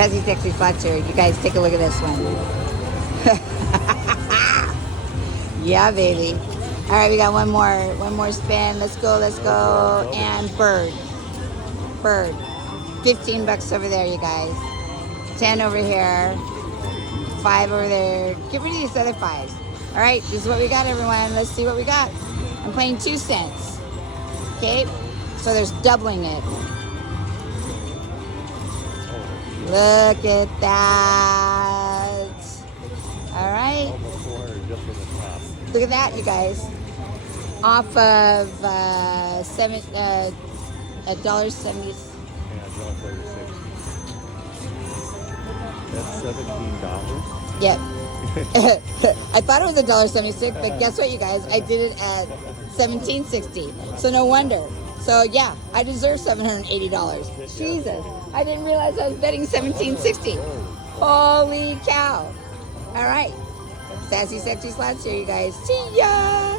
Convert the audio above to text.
Sassy Sexy Slots here. You guys take a look at this one. Yeah, baby. All right, we got one more spin. Let's go. And bird. 15 bucks over there, you guys. 10 over here. 5 over there. Get rid of these other 5s. All right, this is what we got, everyone. Let's see what we got. I'm playing 2 cents. Okay, so there's doubling it. Look at that. All right. Look at that, you guys. Off of $1.70. That's $17. Yep. I thought it was $1.76, but guess what, you guys? I did it at $17.60. So no wonder. So yeah, I deserve $780. Jesus, I didn't realize I was betting $17.60. Holy cow! All right, Sassy Sexy Slots here, you guys. See ya.